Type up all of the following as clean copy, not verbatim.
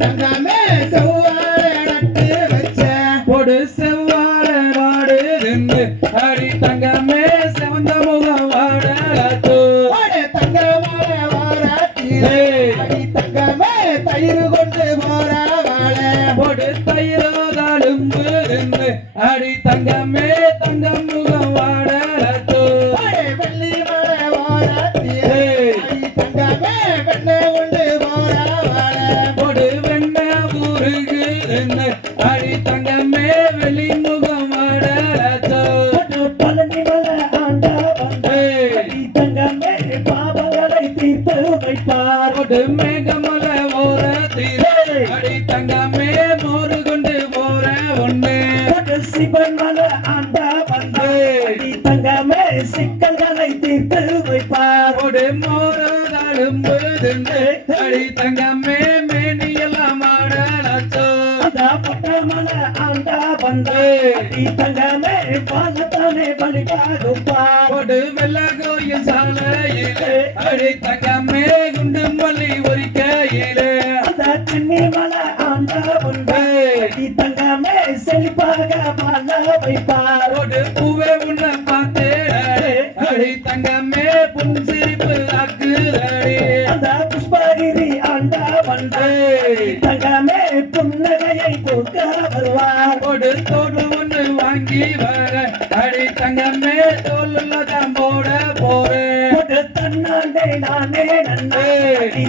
தங்கமே செவ்வாழை நட்டு வச்ச பொடு செவ்வாழை வாடு நின்று அடி தங்கமே செவந்த முகம் வாடலாத்து தங்கமான வாராட்டிலே அடி தங்கமே தயிர் கொண்டு போற வாழை பொடு தயிரோதாலும்பு நின்று அடி தங்கமே தங்கம் முகம் வாடலாத்து வெள்ளி மலை வாராட்டிலே அடி தங்கமே வெண்ணை கொண்டு போற வாழை பொடு வெண்ண ஊருக்கு நின்று அடி தங்கமே வெளி முகம் வாடலாத்து பழனி மலை ஆண்டா வந்த தங்கமே பாவங்களை தீர்த்து வைப்பார் பொடு மேகமல ஓர தீரே அடி தங்கமே மோரு கொண்டு போற ஒண்ணு சிவன் மலை ஆண்டா வந்த தங்கமே சிக்கல்களை தீர்த்து வைப்பார் பொடு மோரதாலும்பு தின்று அடி தங்கமே மேனியெல்லாம் ஆடலாச்சோ மலை ஆண்டா வந்த தங்கமே பாலத்தானே வழிபாடுப்பார் பொடு வெள்ள கோயில் சாலையிலே அடி தங்கமே குண்டு மல்லி ஒரிக்கையிலே சென்னை மலை ஆண்டா வந்த தங்கமே செழிப்பாக வாழ வைப்பார் பொடு பூவே உன்னை பார்த்தேன் அடி தங்கமே புன்சிரிப்பு ஆக்குதடி புஷ்பகிரி ஆண்டா வந்த தங்கமே புன்னகையை போக்க வருவார் பொடு தோடு ஒண்ணு வாங்கி வர அடி தங்கமே தோலுள்ளதான் போட போறேன் தன்னானே நானே நன்னா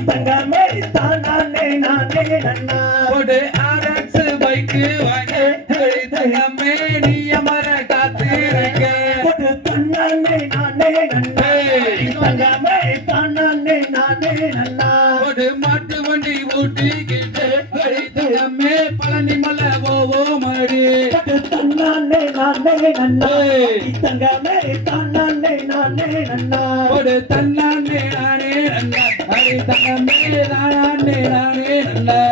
தங்கமே தானே நானே நன்னா பொடு ஆர்எக்ஸ் பைக்கு வாங்கி அடி தங்கமே நீ அமர காத்திருக்க தன்னானே நானே நன்னா தங்கமே தானே நானே நன்னா பொடு மாட்டு வண்டி ஊட்டிக்கிட்டு அடி தங்கமே பழனி மலை போவோம் அடி தன்னானே நானே நன்னா தங்கமே தானே நானே நன்னா பொடு தன்னானே நானே நன்னா அடி தங்கமே நானே நானே நன்னா